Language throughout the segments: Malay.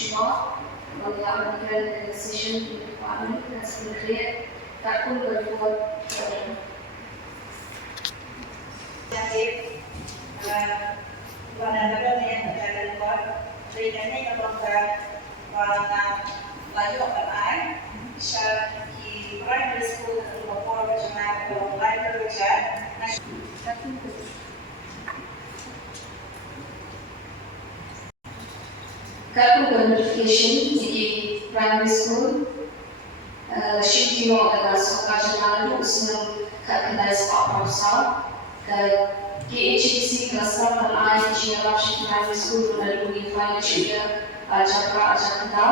Jumaat melakukan session di department dan sekretariat takut berbuat pandangan yang ada luar bedanya kalau warna layu akan bisa di primary school atau bawah berjalan atau lain kerja. Kalau notification di primary school, shifting adalah soal jalan usung kedai sepak bola. KHBC Cluster dan IGL Primary School melalui financial jangka jangka.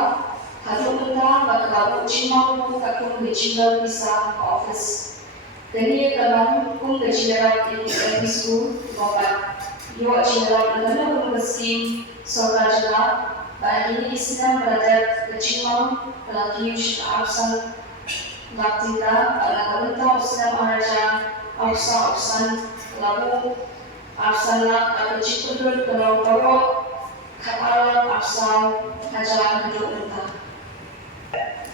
Kalau kita bakal cuma untuk mencoba bisa office. Jadi kalau pun mencoba di primary school, bapak, yo cuma dalam mesin soal jalan. Ini Islam belajar kecil lagi usaha laktika kalau kita Islam aja usaha lalu arsana atau cikudul kalau bawa kepala asal ajaran hidup kita.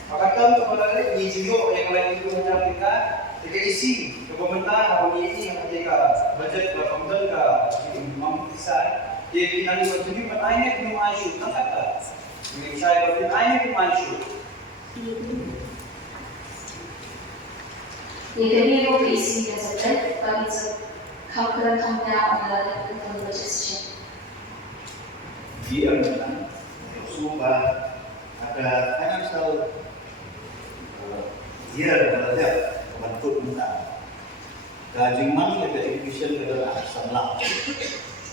Makatan kepada ini juga yang lain itu macam kita jika isi ke pemerintah apa ini yang ketika budget ke pemerintah ke mampu bisa dia kita ni bertuju bertanya ke masuk tak kata ini saya bertanya ke masuk. Ini juga isi yang saya kami How can I come down and become a magician? Dia memang sumpah ada financial dia belajar bentuk minta gaji mana ada education adalah salah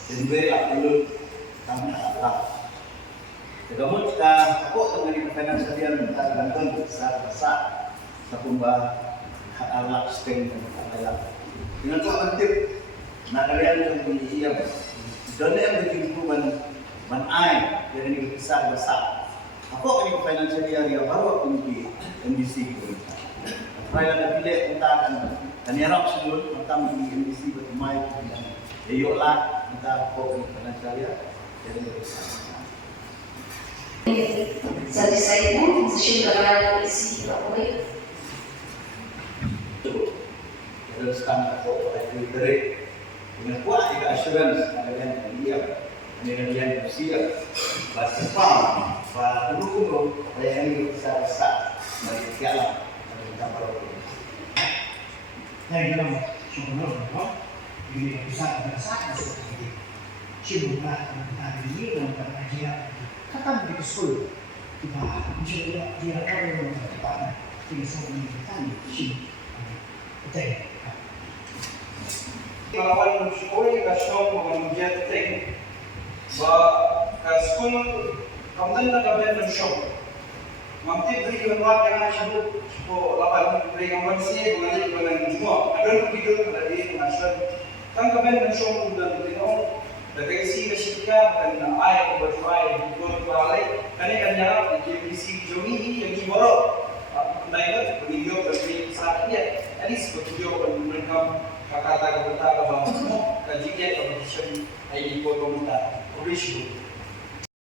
jadi beri perlu kami salah kamu kita kok dengan financial dia minta bantuan besar sakumba alat stem adalah dengan kok penting nah kalian yang menyiap dan yang berjumpa manai yang ini besar apa ini financial area baru kunci MDC Raya ada pilih entah dan yang orang sebelum pertama di MDC bermain lah entah apa ini financial area jadi besar jadi saya pun sudah berada di sini terus kan apa itu dari dengan kuat juga assurance kalian yang dia siap berdepan dulu yang ini besar dari segala dari kapal saya bilang sebenarnya bahwa ini besar seperti ini cuma hari ini dan pengajian kapan di sekolah kita mencoba dia orang yang tepat tidak sampai bertanya sih betul. Kawan sekolah kasih mengajar teknik, sekolah kamu tak dapat menshop. Mampu beri gambar yang sebut lapan beri gambar sih mengajar dengan semua. Ada video pada dia mengajar. Kan kamu menshop dan tengok. Dekat isi kesyirikan dan ayat berjuai ikut balik. Karena kan jarang di KBC Joni yang diborok. Naik video beri saat dia. Jadi seperti video mereka kata-kata bahwa kajian competition ay iko komentar original